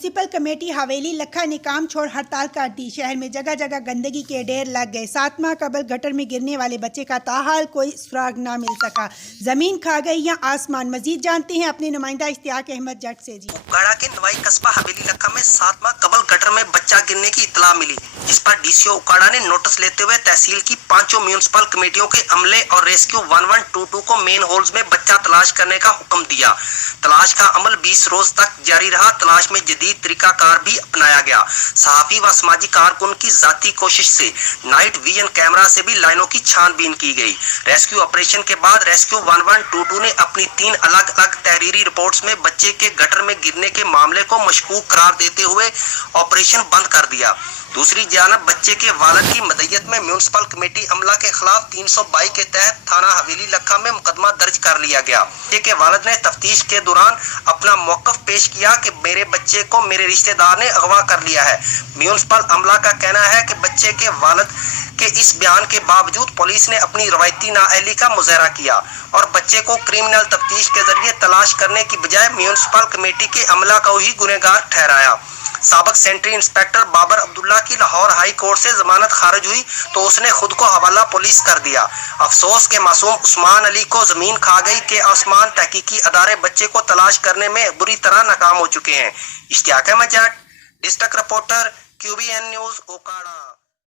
Municipal committee حویلی لکھا نے کام چھوڑ ہڑتال کر دی۔ شہر میں جگہ جگہ گندگی کے ڈھیر لگ گئے۔ 7 ماہ قبل گٹر میں گرنے والے بچے کا تاحال کوئی سراغ نہ مل سکا۔ زمین کھا گئی یا آسمان۔ مزید جانتے ہیں اپنے نمائندہ اشتیاق احمد جٹ سے۔ گاڑا کے نوائی قصبہ حویلی لکھا میں 7 ماہ قبل گٹر میں بچہ گرنے کی اطلاع ملی، جس پر ڈی سی او اکاڑا نے نوٹس لیتے ہوئے تحصیل کی 5 میونسپل کمیٹیوں کے عملے اور ریسکیو 1122 کو مین ہولز میں بچہ تلاش کرنے کا حکم دیا۔ تلاش کا عمل 20 روز تک جاری رہا۔ تلاش میں جدید طریقہ کار بھی اپنایا گیا۔ صحافی و سماجی کارکن کی ذاتی کوشش سے نائٹ ویژن کیمرہ سے بھی لائنوں کی چھان بین کی گئی۔ ریسکیو آپریشن کے بعد ریسکیو 1122 نے اپنی 3 الگ الگ تحریری رپورٹس میں بچے کے گٹر میں گرنے کے معاملے کو مشکوک قرار دیتے ہوئے آپریشن بند کر دیا۔ دوسری جانب بچے کے والد کی مدعیت میں میونسپل کمیٹی عملہ کے خلاف 322 کے تحت تھانہ حویلی لکھا میں مقدمہ درج کر لیا گیا۔ بچے کے والد نے تفتیش کے دوران اپنا موقف پیش کیا کہ میرے بچے کو میرے رشتہ دار نے اغوا کر لیا ہے۔ میونسپل عملہ کا کہنا ہے کہ بچے کے والد کے اس بیان کے باوجود پولیس نے اپنی روایتی نااہلی کا مظاہرہ کیا اور بچے کو کرمنل تفتیش کے ذریعے تلاش کرنے کی بجائے میونسپل کمیٹی کے عملہ کو ہی گنہگار ٹھہرایا۔ سابق سینٹری انسپیکٹر بابر عبداللہ کی لاہور ہائی کورٹ سے ضمانت خارج ہوئی تو اس نے خود کو حوالہ پولیس کر دیا۔ افسوس کہ معصوم عثمان علی کو زمین کھا گئی کہ آسمان تحقیقی ادارے بچے کو تلاش کرنے میں بری طرح ناکام ہو چکے ہیں۔ Ishtiaq Ahmed Jatt, district reporter, QBN news, Okara.